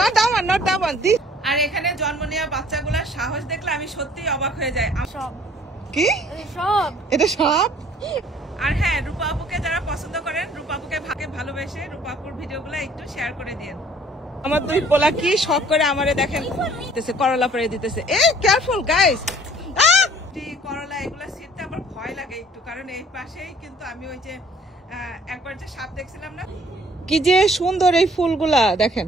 not that one. আর এখানে জন্ম নেওয়া বাচ্চাগুলোর সাহস দেখলে আমি সত্যিই অবাক হয়ে যাই। কি এটা সাপ? আর হ্যাঁ, রূপা আপুকে যারা পছন্দ করেন, রূপা আপুকে ভালোবেসে রূপা আপুর ভিডিওগুলো একটু শেয়ার করে দিন। আমার দুই পোলা কি শখ করে আমারে দেখেন করলা পরে দিতেছে। এই কেয়ারফুল গাইস, করলা এগুলা ছিঁড়তে আমার ভয় লাগে একটু, কারণ এই পাশেই কিন্তু আমি ওই যে একবার যে সাপ দেখছিলাম না, কি যে সুন্দর এই ফুলগুলা দেখেন।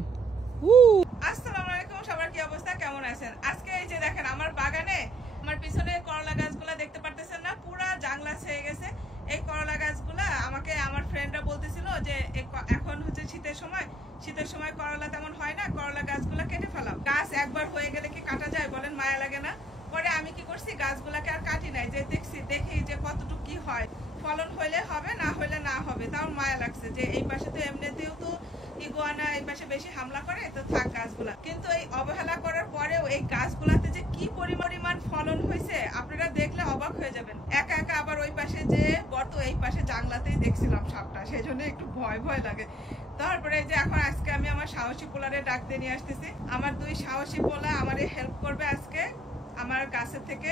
আসসালামু আলাইকুম, সবার কি অবস্থা, কেমন আছেন? আজকে এই যে দেখেন আমার বাগানে আমার পিছনে করলা গাছগুলা দেখতে পারতেছেন না, পুরা জাংলাস হয়ে গেছে। এই করলা গাছগুলা আমাকে আমার ফ্রেন্ডরা বলতেছিল যে এখন হচ্ছে শীতের সময় করলা তেমন হয় না, করলা গাছগুলা কেটে ফেলাও। গাছ একবার হয়ে গেলে কি কাটা যায় বলেন? মায়া লাগে না? পরে আমি কি করছি, গাছগুলাকে আর কাটি নাই, যে দেখি যে কতটুকু কি হয়, ফলন হইলে হবে, না হইলে না হবে। তাও মায়া লাগছে যে এই পাশে তো এমনিতেও তো ইগুয়ানা এই পাশে বেশি হামলা করে, তো থাক গাছগুলা। কিন্তু এই অবহেলা করার পরেও এই গাছগুলাতে যে কি পরিমাণ ফলন হয়েছে আপনারা দেখলে অবাক হয়ে যাবেন। একা একা আবার ওই পাশে যে বর্ত, এই পাশে জাংলাতেই দেখছিলাম সাপটা, সেই জন্য একটু ভয় লাগে। তারপরে যে এখন আজকে আমি আমার সাহসী পোলারে ডাক দিয়ে নিয়ে আসতেছি। আমার দুই সাহসী পোলা আমারে হেল্প করবে আজকে আমার গাছের থেকে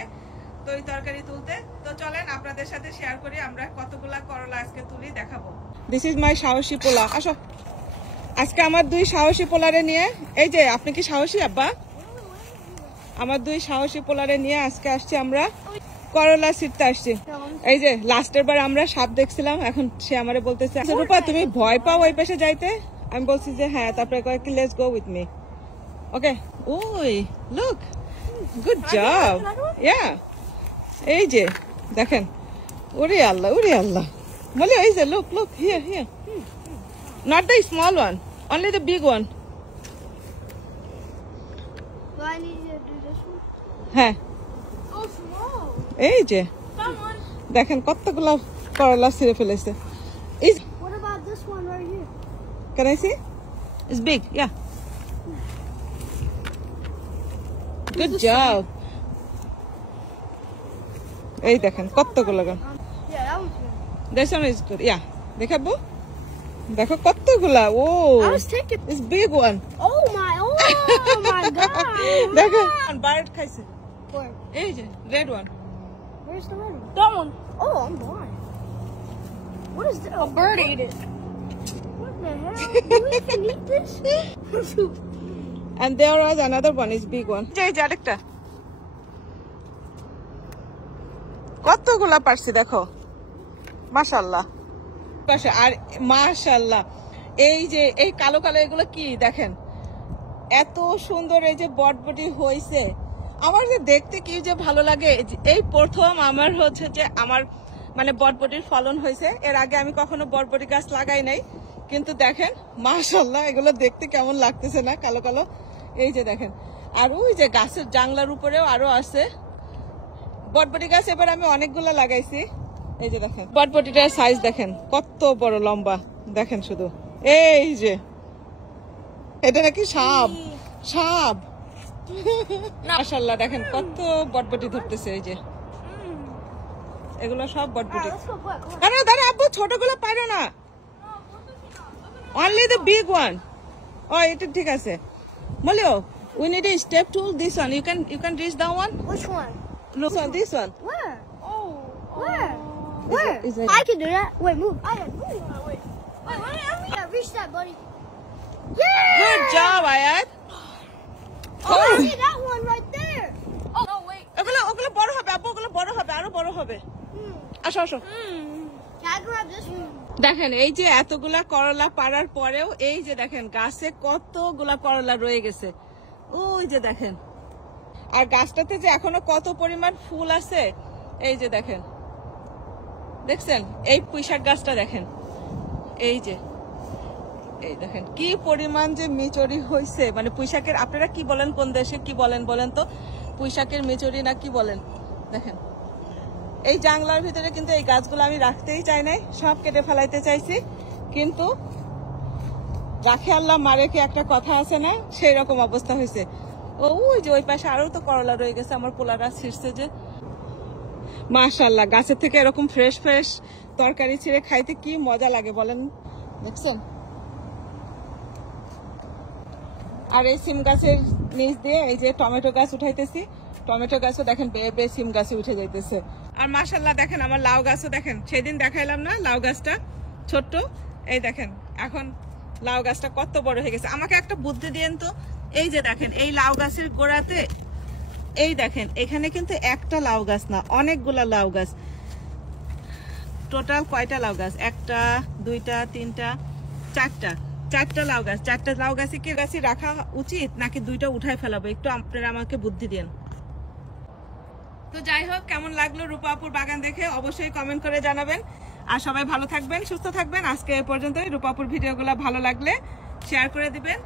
দই তরকারি তুলতে। তো চলেন আপনাদের সাথে শেয়ার করি আমরা কতগুলা করলা আজকে তুলি, দেখাবো। দিস ইজ মাই সাহসী পোলা। আসো, আজকে আমার দুই সাহসী পোলারে নিয়ে, এই যে আপনি কি সাহসী আব্বা? আমার দুই সাহসী পোলারে নিয়ে আজকে আসছি আমরা করলা ছিঁড়তে আসছি। এই যে লাস্টের বার আমরা সাপ দেখছিলাম, এখন সে আমারে বলতেছে রূপা তুমি ভয় পাও ওই পাশে যাইতে? আমি বলছি যে হ্যাঁ। তারপরে কয়েকটি লেটস গো উইথ মি। ওকে, ওই লুক, গুড জব। ইয়া, এই যে দেখেন, ওরে আল্লাহ বলে, এই যে look here, not the small one, only the big one. Do I need to do this one? হ্যাঁ, Oh, small. এই যে Someone. দেখেন কতগুলো করলা ছিঁড়ে ফেলেছে। What about this one right here? Can I see? It's big, yeah. Good job. এই দেখেন কতগুলো। Yeah, that one's good. This one is good, yeah. দেখাবো, দেখো কতগুলা। ও, I was taking. it's big one. Oh my God. দেখো bird খাইছে। Where? এই যে red one. Where's the red one? That one. Oh, I'm blind. What is that? A bird ate it. What the hell? Do we even eat this? And there was another one, is big one. এই যে আরেকটা। কতগুলা পারছি দেখো, মাশাআল্লাহ। আর মাশাআল্লাহ এই যে এই কালো এগুলো কি দেখেন, এত সুন্দর এই যে বটবটি হয়েছে। আমার যে দেখতে কি যে ভালো লাগে। এই প্রথম আমার হচ্ছে যে আমার মানে বটবটির ফলন হয়েছে। এর আগে আমি কখনো বটবটি গাছ লাগাই নাই, কিন্তু দেখেন মাশাআল্লাহ এগুলো দেখতে কেমন লাগতেছে না, কালো। এই যে দেখেন, আর ওই যে গাছের জাংলার উপরেও আরো আছে বটবটি গাছ। এবার আমি অনেকগুলো লাগাইছি। এই যে দেখেন বটবটিটার সাইজ দেখেন কত বড় লম্বা, দেখেন শুধু। এই যে এটা নাকি সাপ মাশাআল্লাহ দেখেন কত বটবটি ধরতেছে। এই যে এগুলো সব বটবটি। দাঁড়া আব্বু, ছোটগুলো পারো না, অনলি দ্য বিগ ওয়ান। ও এটা ঠিক আছে। বলিও we need a step tool, this one you can reach that one. Which one? Look on this one. Where? Oh. Where? Where? I can do that. Wait, move. I can move. Wait. Yeah, reach that, buddy. Yeah! Good job, Ayat. Oh, I see that one right there. Oh, no, wait. ওগুলো বড় হবে আব্বু, ওগুলো বড় হবে, আরো বড় হবে। আসো। Can I grab this one? দেখেন এই যে এতগুলা করলা পাড়ার পরেও এই যে দেখেন গাছে কতগুলা করলা রয়ে গেছে। ওই যে দেখেন, আর গাছটাতে যে এখনো কত পরিমাণ ফুল আছে। এই যে দেখেন, দেখছেন এই পুঁইশাক গাছটা দেখেন, এই যে এই দেখেন কি পরিমাণ যে মিচড়ি হয়েছে। মানে পুঁইশাকের, আপনারা কি বলেন, কোন দেশে কি বলেন তো, পুঁইশাকের মিচড়ি না কি বলেন? দেখেন এই জাংলার ভিতরে কিন্তু এই গাছগুলো আমি রাখতেই চাই নাই, সব কেটে ফেলাইতে চাইছি, কিন্তু রাখে আল্লাহ মারে কি একটা কথা আছে না, সেই রকম অবস্থা হয়েছে। ওই যে ওই পাশে আরো তো করলা রয়ে গেছে, আমার পোলারা ছিঁড়ছে যে। মাশাআল্লাহ গাছের থেকে এরকম ফ্রেশ তরকারি ছিঁড়ে খাইতে কি মজা লাগে বলেন, দেখছেন? আর এই সিম গাছের নিচ দিয়ে এই যে টমেটো গাছ উঠাইতেছি, টমেটো গাছও দেখেন বেয়ে বেয়ে সিম গাছে উঠে যাইতেছে। আর মাশাআল্লাহ দেখেন আমার লাউ গাছও দেখেন, সেদিন দেখাইলাম না লাউ গাছটা ছোট্ট, এই দেখেন এখন লাউ গাছটা কত বড় হয়ে গেছে। আমাকে একটা বুদ্ধি দিয়েন তো, এই যে দেখেন এই লাউ গাছের গোড়াতে এই দেখেন এখানে কিন্তু একটা লাউ গাছ না, অনেকগুলা লাউ গাছ। টোটাল কয়টা লাউ গাছ? একটা, দুইটা, তিনটা, চারটা লাউ গাছ। চারটা লাউ গাছে কি গাছই রাখা উচিত নাকি দুইটা উঠায় ফেলাবো? একটু আপনারা আমাকে বুদ্ধি দেন। তো যাই হোক, কেমন লাগলো রূপা আপুর বাগান দেখে অবশ্যই কমেন্ট করে জানাবেন। আর সবাই ভালো থাকবেন, সুস্থ থাকবেন। আজকে এ পর্যন্তই। রূপা আপুর ভিডিওগুলো ভালো লাগলে শেয়ার করে দিবেন।